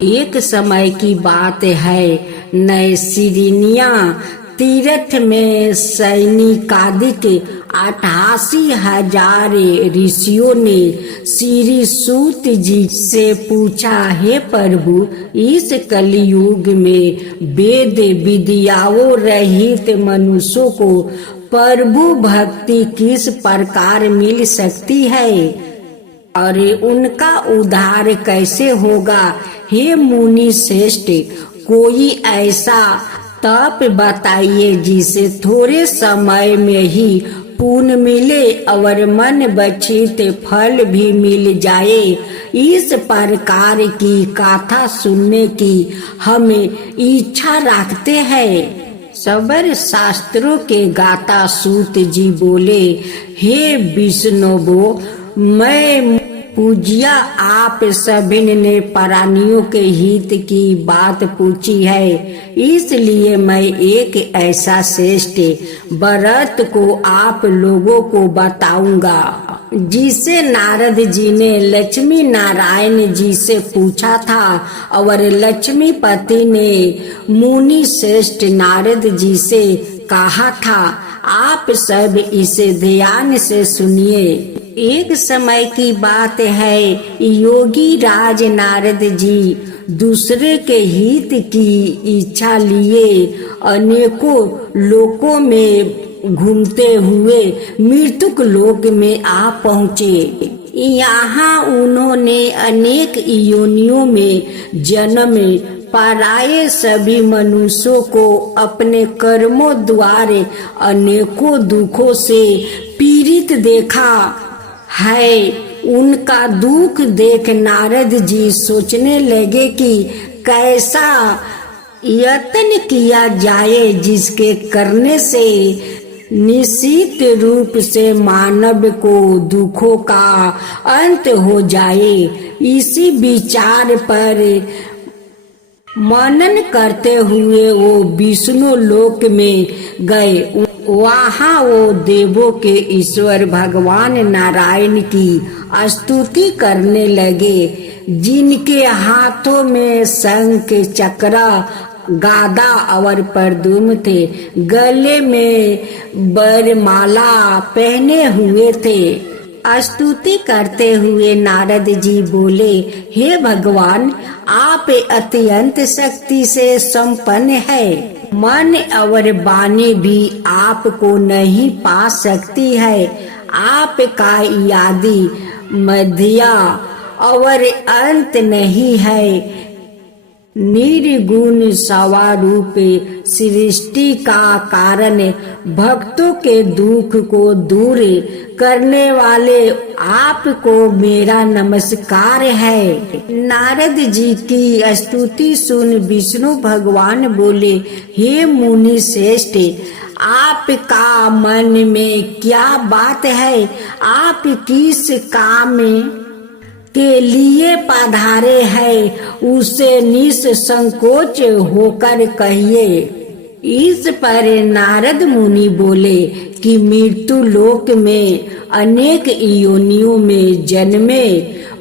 एक समय की बात है, नैसिरिनिया तीर्थ में सैनिकादिक 88,000 ऋषियों ने श्री सूत जी से पूछा, हे प्रभु, इस कलयुग में वेद विद्याओं रहित मनुष्यों को प्रभु भक्ति किस प्रकार मिल सकती है और उनका उद्धार कैसे होगा। हे मुनि श्रेष्ठ, कोई ऐसा तप बताइए जिसे थोड़े समय में ही पुण्य मिले और मन बचित फल भी मिल जाए। इस प्रकार की कथा सुनने की हम इच्छा रखते हैं। सबर शास्त्रों के गाता सूत जी बोले, हे विष्णुवो, मैं पूज्या आप सभी ने प्राणियों के हित की बात पूछी है, इसलिए मैं एक ऐसा श्रेष्ठ व्रत को आप लोगों को बताऊंगा जिसे नारद जी ने लक्ष्मी नारायण जी से पूछा था और लक्ष्मीपति ने मुनि श्रेष्ठ नारद जी से कहा था। आप सब इसे ध्यान से सुनिए। एक समय की बात है, योगी राज नारद जी दूसरे के हित की इच्छा लिए अनेकों लोकों में घूमते हुए मृत्युक लोक में आ पहुँचे। यहाँ उन्होंने अनेक योनियों में जन्म पाए। सभी मनुष्यों को अपने कर्मों द्वारा अनेकों दुखों से पीड़ित देखा है। उनका दुख देख नारद जी सोचने लगे कि कैसा यत्न किया जाए जिसके करने से निश्चित रूप से मानव को दुखों का अंत हो जाए। इसी विचार पर मनन करते हुए वो विष्णु लोक में गए। वहाँ वो देवों के ईश्वर भगवान नारायण की स्तुति करने लगे, जिनके हाथों में शंख चक्र गादा और परदुम थे, गले में बरमाला पहने हुए थे। स्तुति करते हुए नारद जी बोले, हे भगवान, आप अत्यंत शक्ति से संपन्न है। मन और वाणी भी आपको नहीं पा सकती है। आपका आदि मध्य और अंत नहीं है। निर्गुण स्वरूप सृष्टि का कारण, भक्तों के दुख को दूर करने वाले आपको मेरा नमस्कार है। नारद जी की स्तुति सुन विष्णु भगवान बोले, हे मुनि श्रेष्ठ, आपका मन में क्या बात है? आप किस काम के लिए पधारे हैं, उसे निसंकोच होकर कहिए। इस पर नारद मुनि बोले कि मृत्यु लोक में अनेक योनियों में जन्मे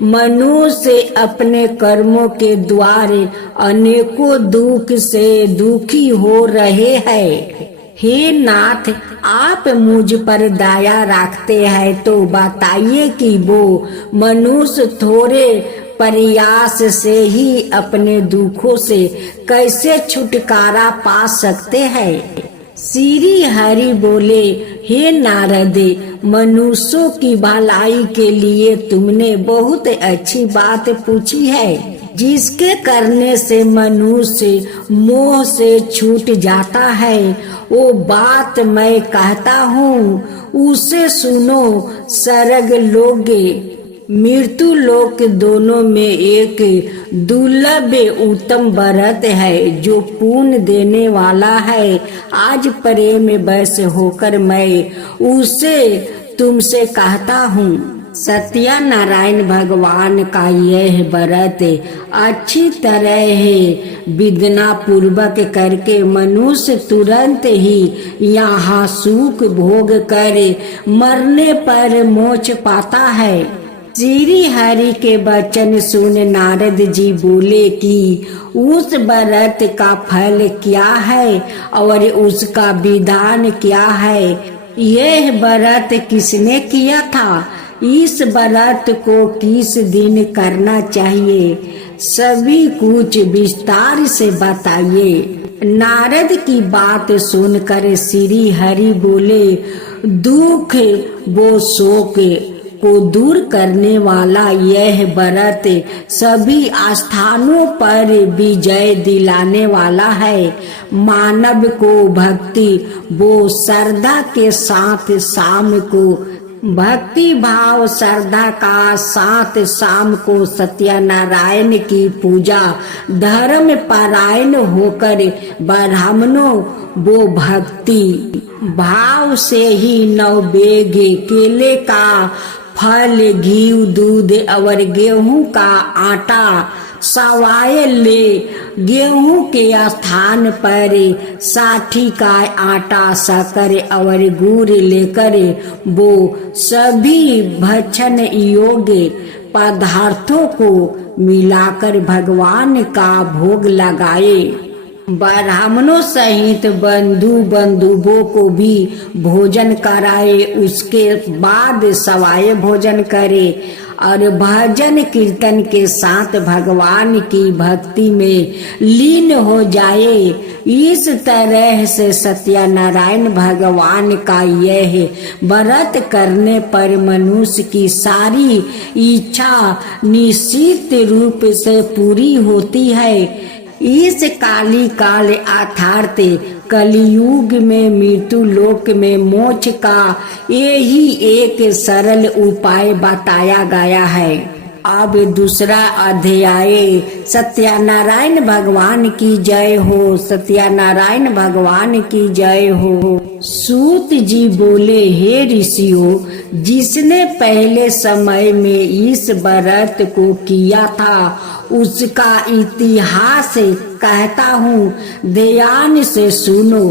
मनुष्य अपने कर्मों के द्वारा अनेकों दुख से दुखी हो रहे हैं। हे नाथ, आप मुझ पर दया रखते हैं तो बताइए कि वो मनुष्य थोड़े प्रयास से ही अपने दुखों से कैसे छुटकारा पा सकते हैं। श्री हरि बोले, हे नारद, मनुष्यों की भलाई के लिए तुमने बहुत अच्छी बात पूछी है। जिसके करने से मनुष्य मोह से छूट जाता है, वो बात मैं कहता हूँ, उसे सुनो। स्वर्ग लोक मृत्यु लोक दोनों में एक दुर्लभ उत्तम व्रत है जो पुण्य देने वाला है। आज प्रेम वश होकर मैं उसे तुमसे कहता हूँ। सत्यनारायण भगवान का यह व्रत अच्छी तरह विधना पूर्वक करके मनुष्य तुरंत ही यहाँ सुख भोग कर मरने पर मोक्ष पाता है। श्री हरि के वचन सुन नारद जी बोले कि उस व्रत का फल क्या है और उसका विधान क्या है, यह व्रत किसने किया था, इस व्रत को किस दिन करना चाहिए, सभी कुछ विस्तार से बताइए। नारद की बात सुनकर श्री हरि बोले, दुख वो शोक को दूर करने वाला यह व्रत सभी स्थानों पर विजय दिलाने वाला है। मानव को भक्ति वो श्रद्धा के साथ शाम को भक्ति भाव श्रद्धा का साथ शाम को सत्यनारायण की पूजा धर्म परायण होकर ब्राह्मणों वो भक्ति भाव से ही नवबेगे केले का फल घी दूध और गेहूं का आटा सवाए ले, गेहूं के स्थान पर साठी का आटा शक्कर और गुड़ लेकर वो सभी भक्षण योग्य पदार्थों को मिलाकर भगवान का भोग लगाए। ब्राह्मणों सहित बंधु बंधुओं को भी भोजन कराए, उसके बाद सवाए भोजन करे और भजन कीर्तन के साथ भगवान की भक्ति में लीन हो जाए। इस तरह से सत्यनारायण भगवान का यह व्रत करने पर मनुष्य की सारी इच्छा निश्चित रूप से पूरी होती है। इस काली काल अर्थात कलियुग में मृत्यु लोक में मोक्ष का यही एक सरल उपाय बताया गया है। अब दूसरा अध्याय। सत्यनारायण भगवान की जय हो, सत्यनारायण भगवान की जय हो। सूत जी बोले, हे ऋषियों, जिसने पहले समय में इस व्रत को किया था उसका इतिहास कहता हूँ, ध्यान से सुनो।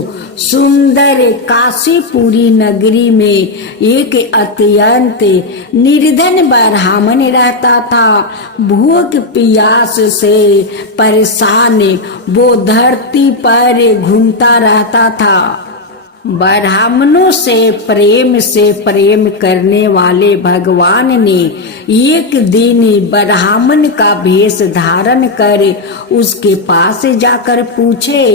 सुंदर काशीपुरी नगरी में एक अत्यंत निर्धन ब्राह्मण रहता था। भूख प्यास से परेशान वो धरती पर घूमता रहता था। ब्राह्मणों से प्रेम करने वाले भगवान ने एक दिन ब्राह्मण का वेश धारण कर उसके पास जाकर पूछे,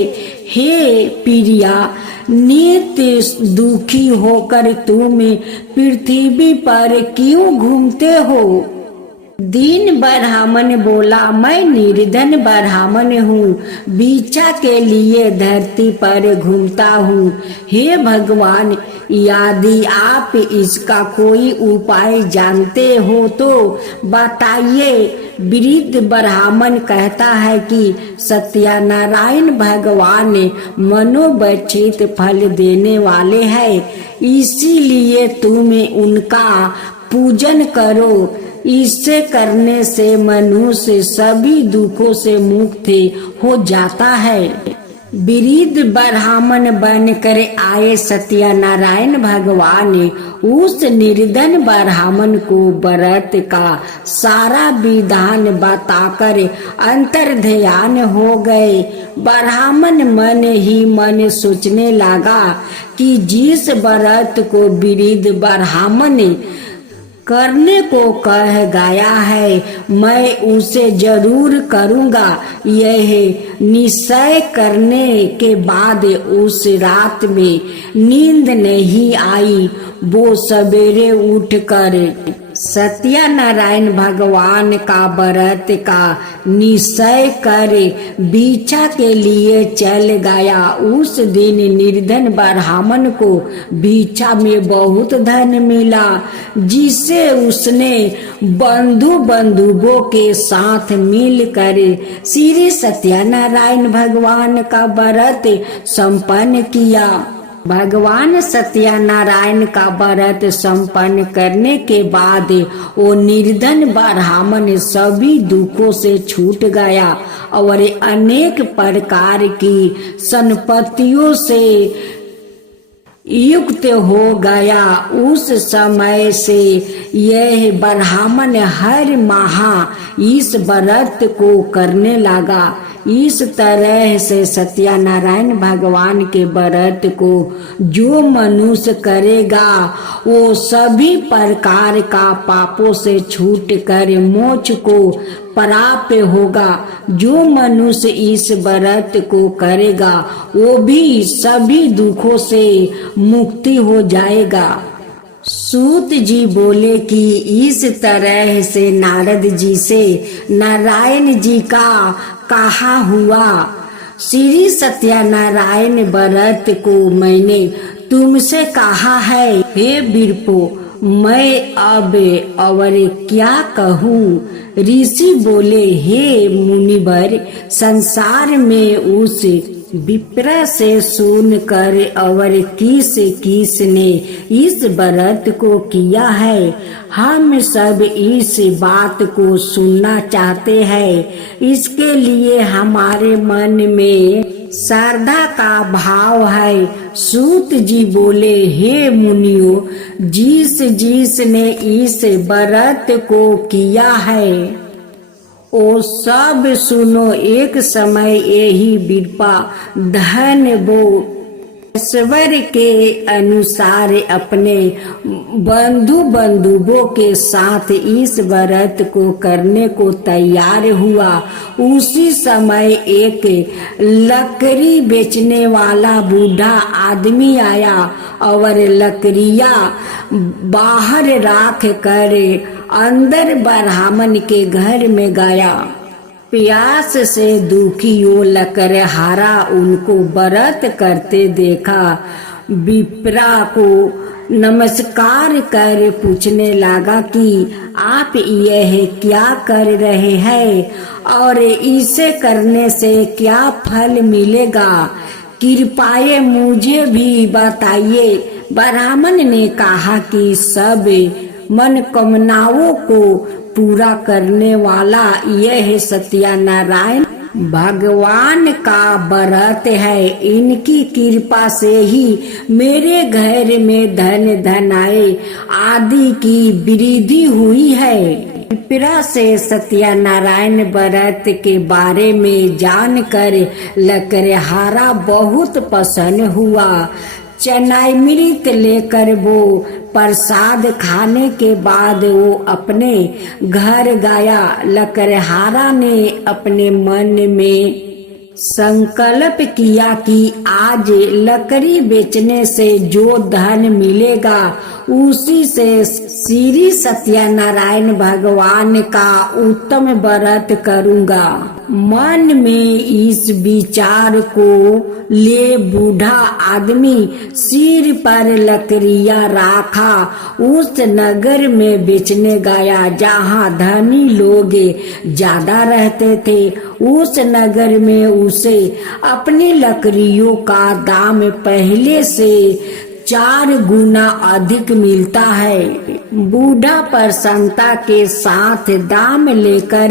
हे प्रिया, नित्य दुखी होकर तुम पृथ्वी पर क्यों घूमते हो? दीन ब्राह्मण बोला, मैं निर्धन ब्राह्मण हूँ, भिक्षा के लिए धरती पर घूमता हूँ। हे भगवान, यदि आप इसका कोई उपाय जानते हो तो बताइए। वृद्ध ब्राह्मण कहता है कि सत्यनारायण भगवान मनोवांछित फल देने वाले हैं, इसीलिए तुम उनका पूजन करो। इसे करने से मनुष्य सभी दुखों से मुक्त हो जाता है। वृद्ध ब्राह्मण बनकर आए सत्यनारायण भगवान उस निर्धन ब्राह्मण को व्रत का सारा विधान बताकर अंतर ध्यान हो गए। ब्राह्मण मन ही मन सोचने लगा कि जिस व्रत को वृद्ध ब्राह्मण करने को कह गया है, मैं उसे जरूर करूँगा। यह निश्चय करने के बाद उस रात में नींद नहीं आई। वो सवेरे उठकर सत्यनारायण भगवान का व्रत का निश्चय कर भिक्षा के लिए चल गया। उस दिन निर्धन ब्राह्मण को भिक्षा में बहुत धन मिला, जिसे उसने बंधुओं के साथ मिलकर श्री सत्यनारायण भगवान का व्रत संपन्न किया। भगवान सत्यनारायण का व्रत संपन्न करने के बाद वो निर्धन ब्राह्मण सभी दुखों से छूट गया और अनेक प्रकार की संपत्तियों से युक्त हो गया। उस समय से यह ब्राह्मण हर माह इस व्रत को करने लगा। इस तरह से सत्यनारायण भगवान के व्रत को जो मनुष्य करेगा वो सभी प्रकार का पापों से छूट कर मोक्ष को प्राप्त होगा। जो मनुष्य इस व्रत को करेगा वो भी सभी दुखों से मुक्ति हो जाएगा। सूत जी बोले कि इस तरह से नारद जी से नारायण जी का कहा हुआ। श्री सत्यनारायण व्रत को मैंने तुमसे कहा है, हे विप्रो, मैं अब और क्या कहूँ। ऋषि बोले, हे मुनिवर, संसार में उस विप्र से सुनकर और किस ने इस व्रत को किया है, हम सब इस बात को सुनना चाहते हैं। इसके लिए हमारे मन में श्रद्धा का भाव है। सूत जी बोले, हे मुनियों, जिस ने इस व्रत को किया है ओ सब सुनो। एक समय यही विप्र धन वो ईश्वर के अनुसार अपने बंधुओं के साथ इस व्रत को करने को तैयार हुआ। उसी समय एक लकड़ी बेचने वाला बूढ़ा आदमी आया और लकड़ियां बाहर रख कर अंदर ब्राह्मण के घर में गया। प्यास से दुखी वो लकड़हारा उनको व्रत करते देखा। विप्रा को नमस्कार कर पूछने लगा कि आप यह क्या कर रहे हैं और इसे करने से क्या फल मिलेगा, कृपया मुझे भी बताइए। ब्राह्मण ने कहा कि सब मनोकामनाओं को पूरा करने वाला यह सत्यनारायण भगवान का व्रत है। इनकी कृपा से ही मेरे घर में धन आए आदि की वृद्धि हुई है। विप्रा से सत्यनारायण व्रत के बारे में जानकर लकड़हारा बहुत प्रसन्न हुआ। चनामृत लेकर वो प्रसाद खाने के बाद वो अपने घर गया। लकड़हारा ने अपने मन में संकल्प किया कि आज लकड़ी बेचने से जो धन मिलेगा उसी से श्री सत्यनारायण भगवान का उत्तम व्रत करूंगा। मन में इस विचार को ले बूढ़ा आदमी सिर पर लकड़ियां रखा उस नगर में बेचने गया जहाँ धनी लोग ज्यादा रहते थे। उस नगर में उसे अपनी लकड़ियों का दाम पहले से 4 गुना अधिक मिलता है। बूढ़ा प्रसन्नता के साथ दाम लेकर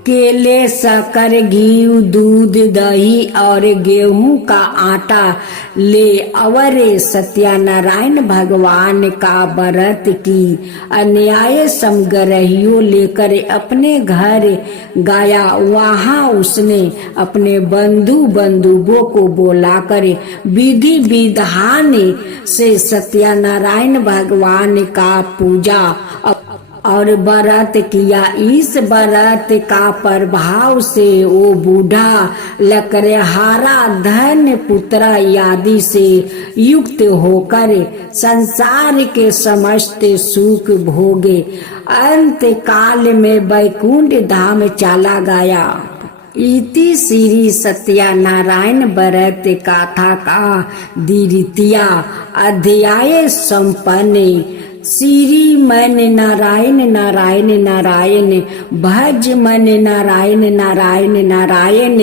केले, शक्कर, घी, दूध, दही और गेहूं का आटा ले और सत्यनारायण भगवान का व्रत की अन्याय समग्रहियों लेकर अपने घर गया। वहां उसने अपने बंधुओं को बुलाकर विधि विधान से सत्यनारायण भगवान का पूजा और व्रत किया। इस व्रत का प्रभाव से वो बूढ़ा लकड़हारा धन, पुत्र आदि से युक्त होकर संसार के समस्त सुख भोगे अंत काल में वैकुंठ धाम चला गया। इति श्री सत्यनारायण व्रत गाथा का द्वितीय अध्याय संपन्न। श्री मन नारायण नारायण नारायण, भज मन नारायण नारायण नारायण।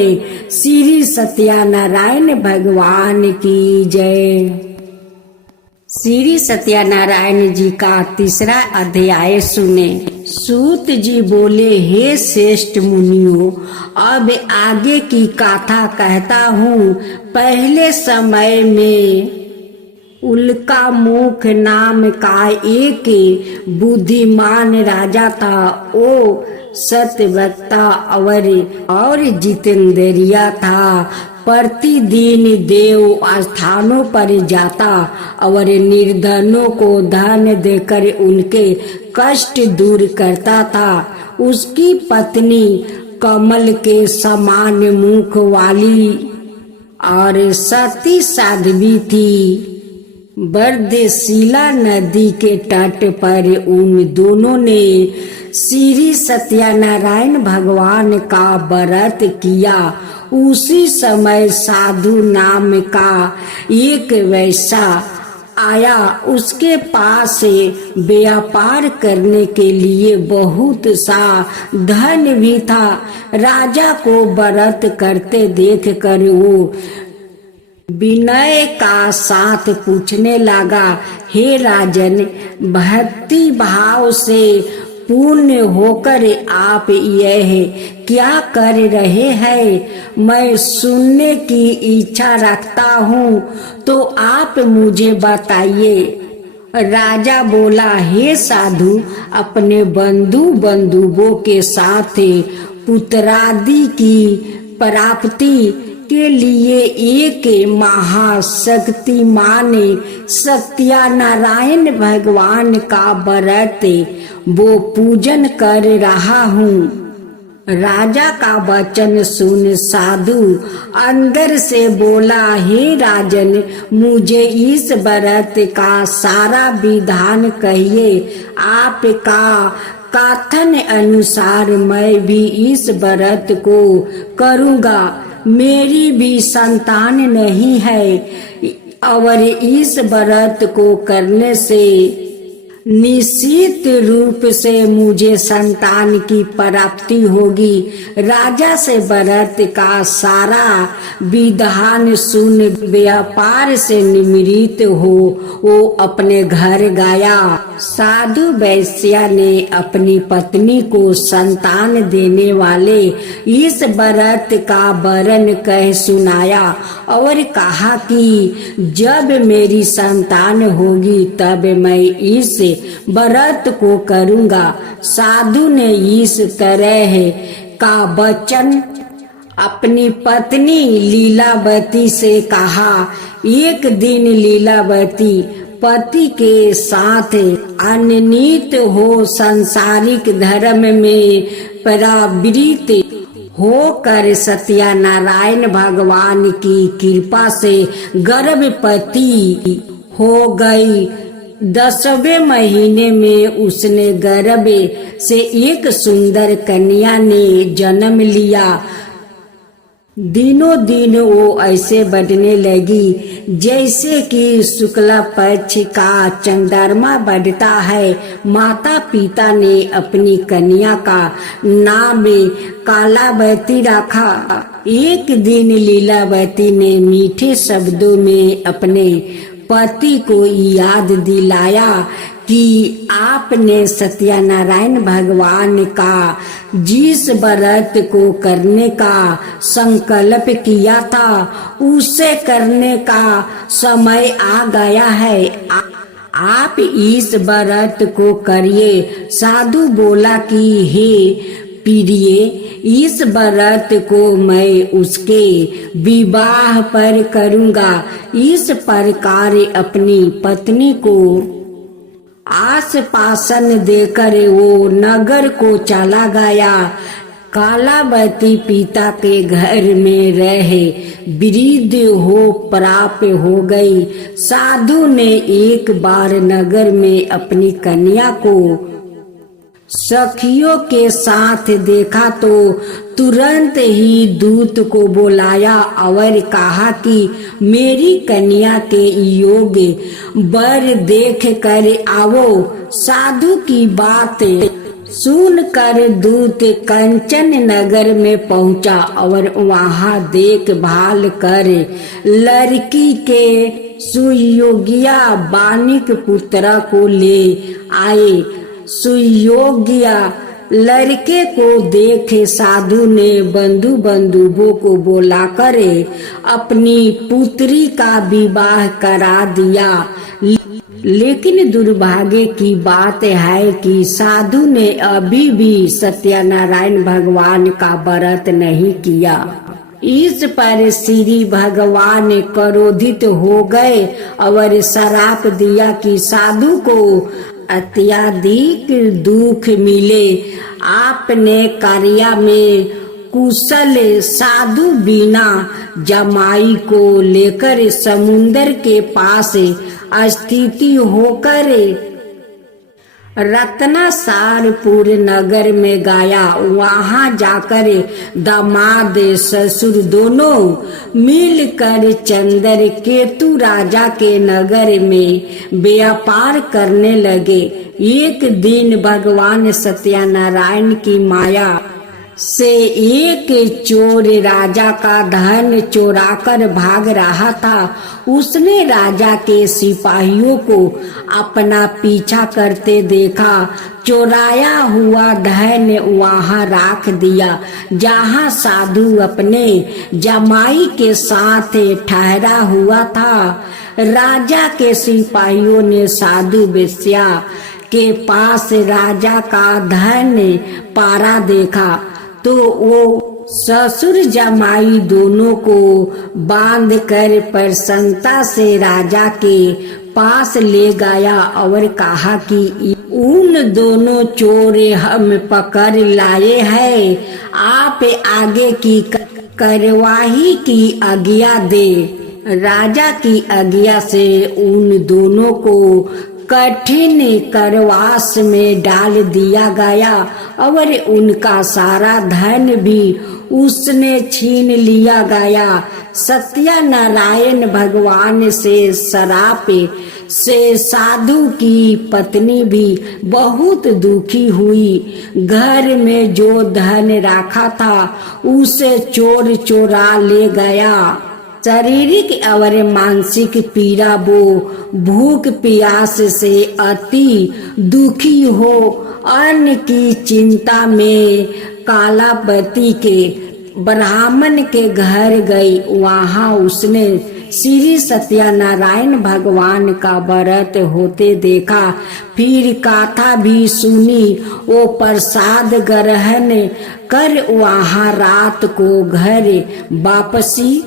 श्री सत्यनारायण भगवान की जय। श्री सत्यनारायण जी का तीसरा अध्याय सुने। सूत जी बोले, हे श्रेष्ठ मुनियों, अब आगे की कथा कहता हूँ। पहले समय में उल्का मुख नाम का एक बुद्धिमान राजा था। वो सत्यवक्ता और जितेंद्रिया था। प्रतिदिन देव स्थानों पर जाता और निर्धनों को धन देकर उनके कष्ट दूर करता था। उसकी पत्नी कमल के समान मुख वाली और सती साध्वी थी। बरदेशिला नदी के तट पर उन दोनों ने श्री सत्यनारायण भगवान का व्रत किया। उसी समय साधु नाम का एक वैश्य आया। उसके पास व्यापार करने के लिए बहुत सा धन भी था। राजा को व्रत करते देखकर वो विनय का साथ पूछने लगा, हे राजन, भक्ति भाव से पूर्ण होकर आप यह क्या कर रहे हैं? मैं सुनने की इच्छा रखता हूँ, तो आप मुझे बताइए। राजा बोला, हे साधु, अपने बंधुओं के साथ पुत्रादि की प्राप्ति के लिए एक महाशक्तिमान सत्यनारायण भगवान का व्रत वो पूजन कर रहा हूँ। राजा का वचन सुन साधु अंदर से बोला, हे राजन, मुझे इस व्रत का सारा विधान कहिए। आपका कथन अनुसार मैं भी इस व्रत को करूँगा। मेरी भी संतान नहीं है और इस व्रत को करने से निश्चित रूप से मुझे संतान की प्राप्ति होगी। राजा से व्रत का सारा विधान सुन व्यापार से निवृत्त हो वो अपने घर गया। साधु वैश्य ने अपनी पत्नी को संतान देने वाले इस व्रत का वर्णन कह सुनाया और कहा कि जब मेरी संतान होगी तब मैं इस व्रत को करूँगा। साधु ने इस तरह का वचन अपनी पत्नी लीलावती से कहा। एक दिन लीलावती पति के साथ अनन्वित हो सांसारिक धर्म में प्रवृत्त होकर सत्यनारायण भगवान की कृपा से गर्भवती हो गई। 10वें महीने में उसने गर्भ से एक सुंदर कन्या ने जन्म लिया। दिनों दिन वो ऐसे बढ़ने लगी जैसे कि शुक्ला पक्ष का चंद्रमा बढ़ता है। माता पिता ने अपनी कन्या का नाम कालावती रखा। एक दिन लीलावती ने मीठे शब्दों में अपने पति को याद दिलाया कि आपने सत्यनारायण भगवान का जिस व्रत को करने का संकल्प किया था उसे करने का समय आ गया है। आप इस व्रत को करिए। साधु बोला कि हे प्रिय, इस व्रत को मैं उसके विवाह पर करूँगा। इस प्रकार अपनी पत्नी को आश्वासन देकर वो नगर को चला गया। कालावती पिता के घर में रहे वृद्ध हो प्राप्त हो गई। साधु ने एक बार नगर में अपनी कन्या को सखियों के साथ देखा तो तुरंत ही दूत को बुलाया और कहा कि मेरी कन्या के योग वर देख कर आओ। साधु की बात सुनकर दूत कंचन नगर में पहुंचा और वहां देखभाल कर लड़की के सुयोग्या बानिक पुत्र को ले आए। सुयोग्या लड़के को देखे साधु ने बंधु बंधुओं को बोला करे अपनी पुत्री का विवाह करा दिया। लेकिन दुर्भाग्य की बात है कि साधु ने अभी भी सत्यनारायण भगवान का व्रत नहीं किया। इस पर श्री भगवान क्रोधित हो गए और श्राप दिया कि साधु को अत्यधिक दुख मिले। आपने कार्य में कुशल साधु बिना जमाई को लेकर समुन्दर के पास स्थिति होकर रत्नासारपुर नगर में गया। वहां जाकर दामाद ससुर दोनों मिलकर चंद्र केतु राजा के नगर में व्यापार करने लगे। एक दिन भगवान सत्यनारायण की माया से एक चोर राजा का धन चोराकर भाग रहा था। उसने राजा के सिपाहियों को अपना पीछा करते देखा। चोराया हुआ धन वहां रख दिया जहां साधु अपने जमाई के साथ ठहरा हुआ था। राजा के सिपाहियों ने साधु वेश्या के पास राजा का धन पारा देखा तो वो ससुर जमाई दोनों को बांध कर प्रसन्नता से राजा के पास ले गया और कहा कि उन दोनों चोर हम पकड़ लाए हैं, आप आगे की कार्यवाही की आज्ञा दे। राजा की आज्ञा से उन दोनों को कठिन कारावास में डाल दिया गया और उनका सारा धन भी उसने छीन लिया गया। सत्यनारायण भगवान से श्राप से साधु की पत्नी भी बहुत दुखी हुई। घर में जो धन रखा था उसे चोर चोरा ले गया। शारीरिक और मानसिक पीड़ा वो भूख प्यास से अति दुखी हो अन्न की चिंता में कालावती के ब्राह्मण के घर गई। वहां उसने श्री सत्यनारायण भगवान का व्रत होते देखा। फिर कथा भी सुनी। वो प्रसाद ग्रहण कर वहां रात को घर वापसी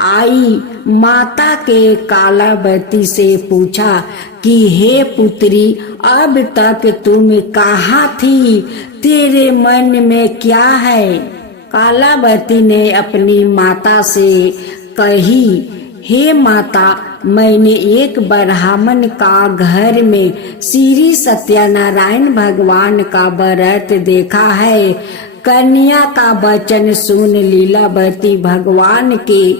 आई। माता के कालावती से पूछा कि हे पुत्री, अब तक तुम कहाँ थी? तेरे मन में क्या है? कालावती ने अपनी माता से कही, हे माता, मैंने एक ब्राह्मण का घर में श्री सत्यनारायण भगवान का व्रत देखा है। कन्या का वचन सुन लीलावती भगवान के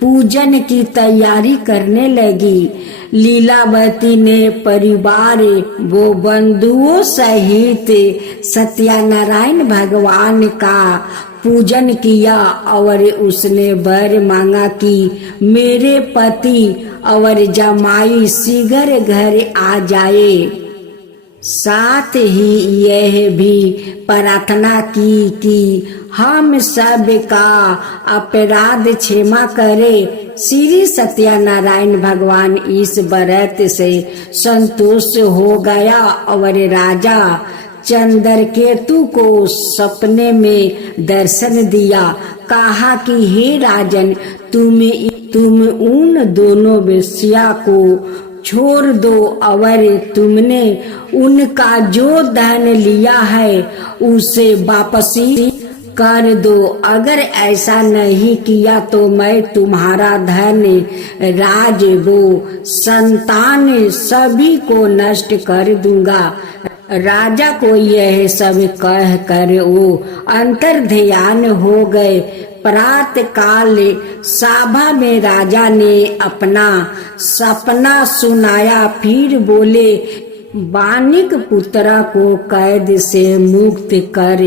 पूजन की तैयारी करने लगी। लीलावती ने परिवार वो बंधुओं सहित सत्यनारायण भगवान का पूजन किया और उसने वर मांगा कि मेरे पति और जमाई शीघ्र घर आ जाए। साथ ही यह भी प्रार्थना की कि हम सब का अपराध क्षमा करे। श्री सत्यनारायण भगवान इस व्रत से संतुष्ट हो गया और राजा चंद्रकेतु को सपने में दर्शन दिया। कहा कि हे राजन, तुम उन दोनों वेश्या को छोड़ दो और तुमने उनका जो धन लिया है उसे वापसी कर दो। अगर ऐसा नहीं किया तो मैं तुम्हारा धन, राज, वो संतान सभी को नष्ट कर दूंगा। राजा को यह सब कह कर वो अंतर ध्यान हो गए। प्रातः काल सभा में राजा ने अपना सपना सुनाया। फिर बोले, बानिक पुत्रा को कैद से मुक्त कर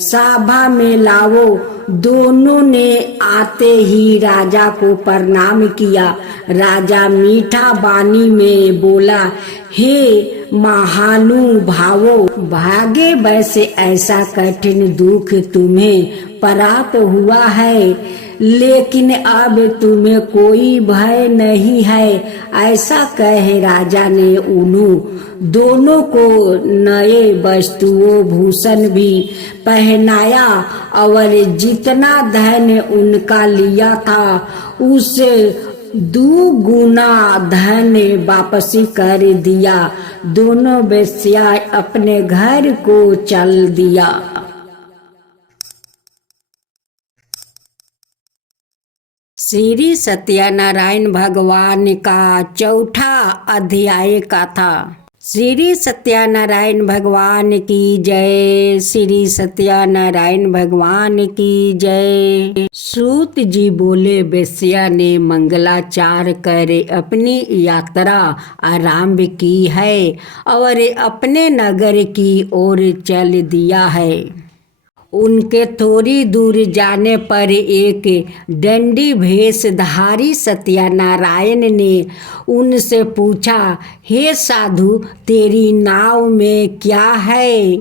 सभा में लाओ। दोनों ने आते ही राजा को प्रणाम किया। राजा मीठा वाणी में बोला, हे महानुभावो, भागे वैसे ऐसा कठिन दुख तुम्हें प्राप्त हुआ है, लेकिन अब तुम्हें कोई भय नहीं है। ऐसा कहे राजा ने उन्हों दोनों को नए वस्तुओं भूषण भी पहनाया और जितना धन उनका लिया था उससे 2 गुना धन वापसी कर दिया। दोनों वेश्या अपने घर को चल दिया। श्री सत्यनारायण भगवान का चौथा अध्याय का था। श्री सत्यनारायण भगवान की जय। श्री सत्यनारायण भगवान की जय। सूत जी बोले, वेश्या ने मंगलाचार कर अपनी यात्रा आरंभ की है और अपने नगर की ओर चल दिया है। उनके थोड़ी दूर जाने पर एक दंडी भेषधारी सत्यनारायण ने उनसे पूछा, हे साधु, तेरी नाव में क्या है?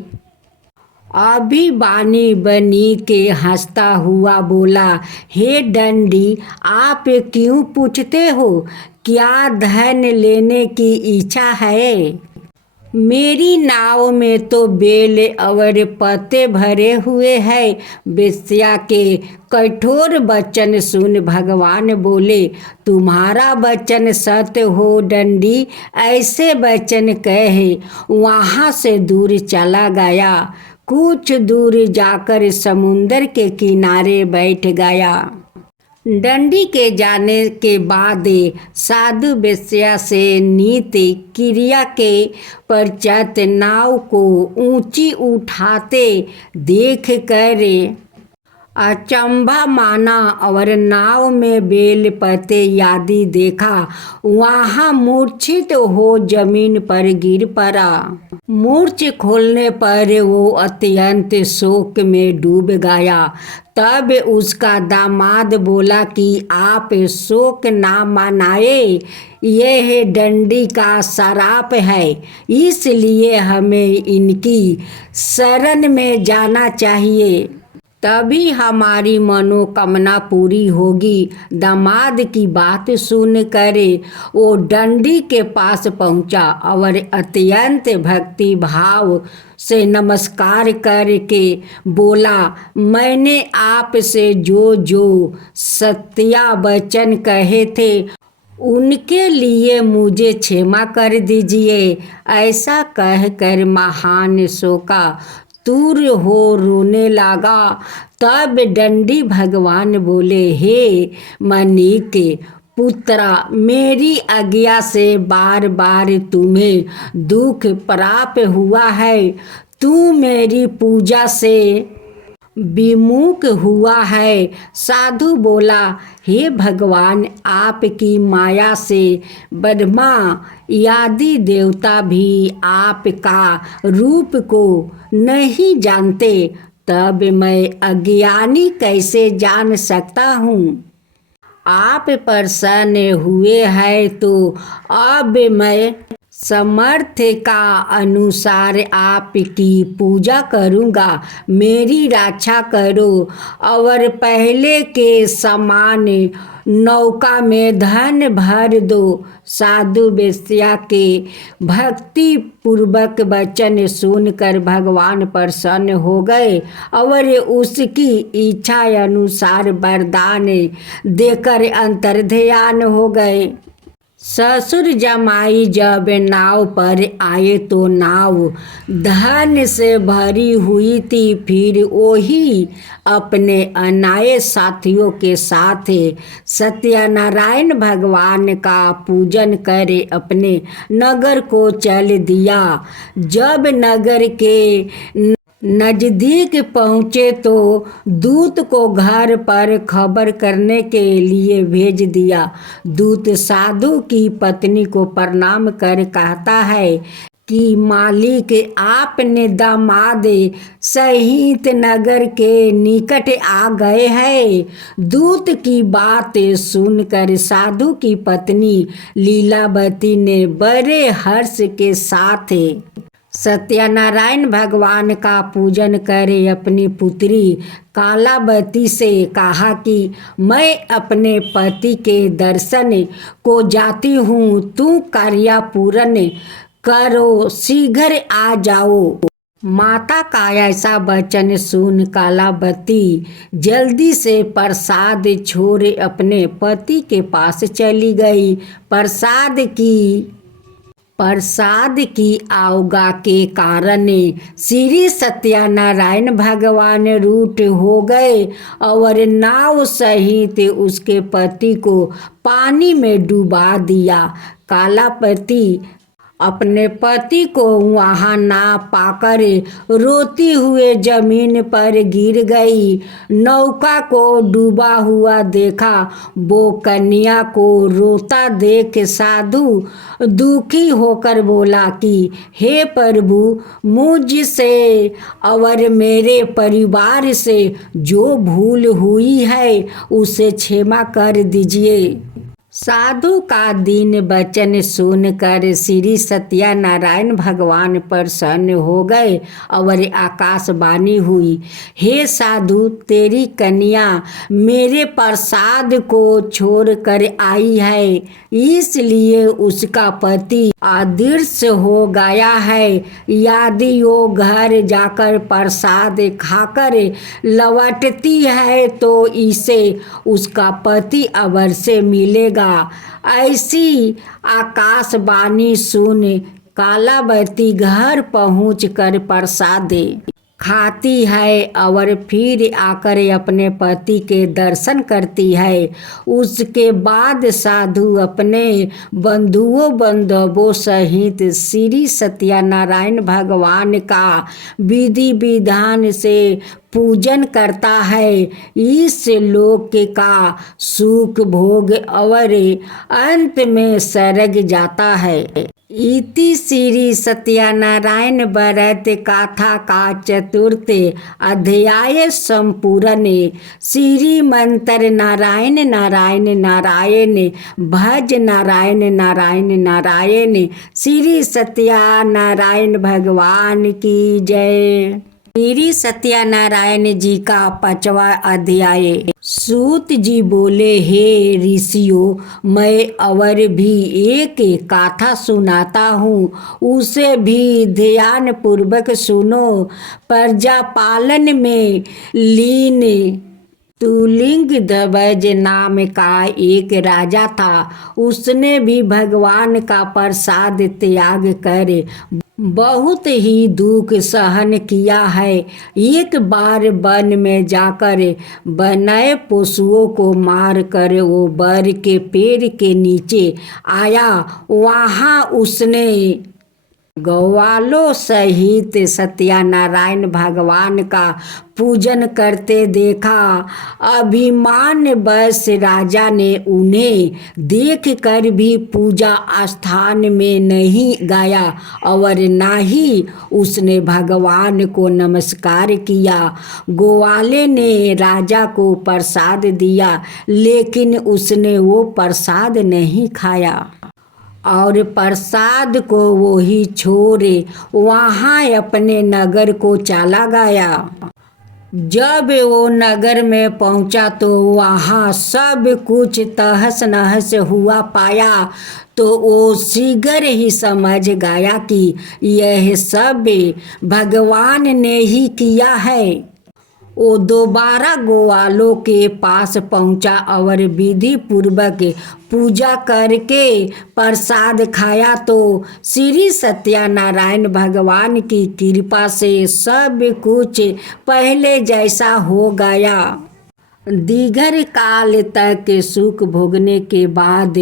अभी बानी बनी के हंसता हुआ बोला, हे दंडी, आप क्यों पूछते हो? क्या धन लेने की इच्छा है? मेरी नाव में तो बेल और पत्ते भरे हुए हैं। वेश्या के कठोर वचन सुन भगवान बोले, तुम्हारा वचन सत्य हो दंडी। ऐसे वचन कहे वहाँ से दूर चला गया। कुछ दूर जाकर समुंदर के किनारे बैठ गया। दंडी के जाने के बाद साधु वेश्या से नीति क्रिया के पश्चात नाव को ऊंची उठाते देख कर अचंभा माना और नाव में बेल पत्ते आदि देखा। वहाँ मूर्छित हो जमीन पर गिर पड़ा। मूर्छ खोलने पर वो अत्यंत शोक में डूब गया। तब उसका दामाद बोला कि आप शोक ना मनाए, यह दंडी का श्राप है, इसलिए हमें इनकी शरण में जाना चाहिए, तभी हमारी मनोकामना पूरी होगी। दामाद की बात सुन कर वो दंडी के पास पहुंचा और अत्यंत भक्ति भाव से नमस्कार करके बोला, मैंने आपसे जो जो सत्या वचन कहे थे उनके लिए मुझे क्षमा कर दीजिए। ऐसा कहकर महान शोका तुर हो रोने लगा। तब दंडी भगवान बोले, हे मणिक पुत्रा, मेरी आज्ञा से बार बार तुम्हें दुख प्राप्त हुआ है। तू मेरी पूजा से विमुख हुआ है। साधु बोला, हे भगवान, आपकी माया से ब्रह्मा आदि देवता भी आपका रूप को नहीं जानते, तब मैं अज्ञानी कैसे जान सकता हूँ? आप प्रसन्न हुए हैं तो अब मैं सामर्थ्य का अनुसार आपकी पूजा करूँगा। मेरी रक्षा करो और पहले के समान नौका में धन भर दो। साधु वेश्या के भक्ति पूर्वक वचन सुनकर भगवान प्रसन्न हो गए और उसकी इच्छा अनुसार वरदान देकर अंतर्ध्यान हो गए। ससुर जमाई जब नाव पर आए तो नाव धन से भरी हुई थी। फिर वही अपने अनाए साथियों के साथ सत्यनारायण भगवान का पूजन कर अपने नगर को चल दिया। जब नगर के नजदीक पहुँचे तो दूत को घर पर खबर करने के लिए भेज दिया। दूत साधु की पत्नी को प्रणाम कर कहता है कि मालिक आपने दामाद सहित नगर के निकट आ गए हैं। दूत की बात सुनकर साधु की पत्नी लीलावती ने बड़े हर्ष के साथ सत्यनारायण भगवान का पूजन करे अपनी पुत्री कालावती से कहा कि मैं अपने पति के दर्शन को जाती हूँ, तू कार्य पूर्ण करो, शीघ्र आ जाओ। माता का ऐसा वचन सुन कालावती जल्दी से प्रसाद छोड़ अपने पति के पास चली गई। प्रसाद की आवगा के कारण श्री सत्यनारायण भगवान रूठ हो गए और नाव सहित उसके पति को पानी में डुबा दिया। कालावती अपने पति को वहां ना पाकर रोती हुए जमीन पर गिर गई। नौका को डूबा हुआ देखा। वो कन्या को रोता देख साधु दुखी होकर बोला कि हे प्रभु, मुझसे और मेरे परिवार से जो भूल हुई है उसे क्षमा कर दीजिए। साधु का दीन वचन सुनकर श्री सत्यनारायण भगवान प्रसन्न हो गए और आकाशवाणी हुई, हे साधु, तेरी कन्या मेरे प्रसाद को छोड़कर आई है, इसलिए उसका पति अदृश्य हो गया है। यदि वो घर जाकर प्रसाद खाकर लौटती है तो इसे उसका पति अवश्य मिलेगा। ऐसी आकाशवाणी सुन कालावती घर पहुंचकर प्रसाद खाती है और फिर आकर अपने पति के दर्शन करती है। उसके बाद साधु अपने बंधुओं बांधवों सहित श्री सत्यनारायण भगवान का विधि विधान से पूजन करता है। इस लोक का सुख भोग और अंत में स्वर्ग जाता है। इति श्री सत्यनारायण व्रत कथा का चतुर्थ अध्याय संपूर्ण। श्री मंत्र नारायण नारायण नारायण भज नारायण नारायण नारायण। श्री सत्यनारायण भगवान की जय। श्री सत्यनारायण जी का 5वां अध्याय। सूत जी बोले, हे ऋषियों, मैं और भी एक कथा सुनाता हूँ, उसे भी ध्यान पूर्वक सुनो। प्रजा पालन में लीन तुलिंग ध्वज नाम का एक राजा था। उसने भी भगवान का प्रसाद त्याग कर बहुत ही दुख सहन किया है। एक बार वन में जाकर वन्य पशुओं को मार कर वो बर के पेड़ के नीचे आया। वहाँ उसने ग्वालों सहित सत्यनारायण भगवान का पूजन करते देखा। अभिमान बस राजा ने उन्हें देख कर भी पूजा स्थान में नहीं गया और ना ही उसने भगवान को नमस्कार किया। ग्वाले ने राजा को प्रसाद दिया, लेकिन उसने वो प्रसाद नहीं खाया और प्रसाद को वो ही छोड़े वहाँ अपने नगर को चला गया। जब वो नगर में पहुंचा तो वहाँ सब कुछ तहस नहस हुआ पाया तो वो शीघ्र ही समझ गया कि यह सब भगवान ने ही किया है। वो दोबारा ग्वालों के पास पहुंचा और विधि पूर्वक पूजा करके प्रसाद खाया तो श्री सत्यनारायण भगवान की कृपा से सब कुछ पहले जैसा हो गया। दीर्घ काल तक सुख भोगने के बाद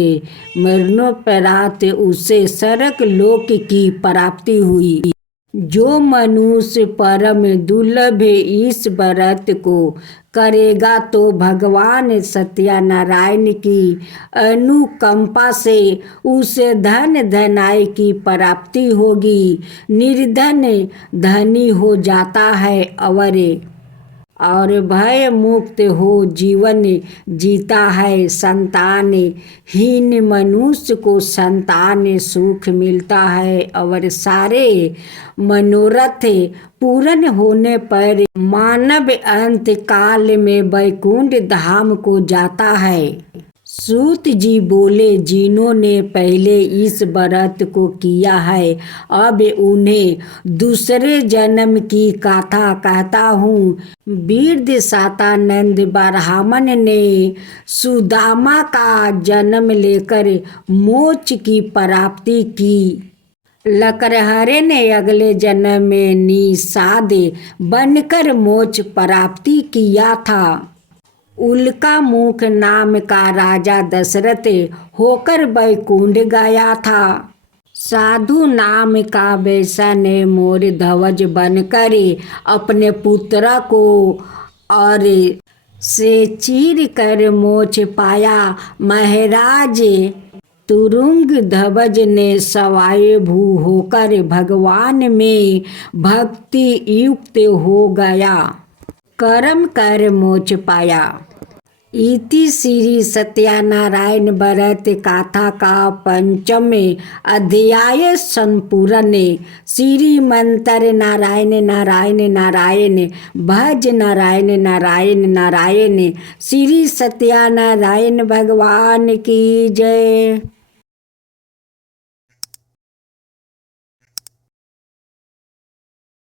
मरणोपरांत उसे स्वर्ग लोक की प्राप्ति हुई। जो मनुष्य परम दुर्लभ इस व्रत को करेगा तो भगवान सत्यनारायण की अनुकंपा से उसे धन धनाई की प्राप्ति होगी। निर्धन धनी हो जाता है और भय मुक्त हो जीवन जीता है। संतान हीन मनुष्य को संतान सुख मिलता है और सारे मनोरथ पूर्ण होने पर मानव अंत काल में वैकुंठ धाम को जाता है। सूत जी बोले, जिन्होंने पहले इस व्रत को किया है अब उन्हें दूसरे जन्म की गाथा कहता हूँ। वीर सातानंद ब्राह्मण ने सुदामा का जन्म लेकर मोक्ष की प्राप्ति की। लकड़हारे ने अगले जन्म में निषाद बनकर मोक्ष प्राप्ति किया था। उल्का मुख नाम का राजा दशरथ होकर वैकुंठ गया था। साधु नाम का वैश्य ने मोर ध्वज बनकर अपने पुत्र को और से चीर कर मोक्ष पाया। महाराज तुरुंग ध्वज ने स्वयंभू होकर भगवान में भक्ति युक्त हो गया, कर्म कर मोक्ष पाया। इति श्री सत्यनारायण व्रत गाथा का पंचम अध्याय संपूर्ण। श्रीमंतर नारायण नारायण नारायण भज नारायण नारायण नारायण। श्री सत्यनारायण भगवान की जय।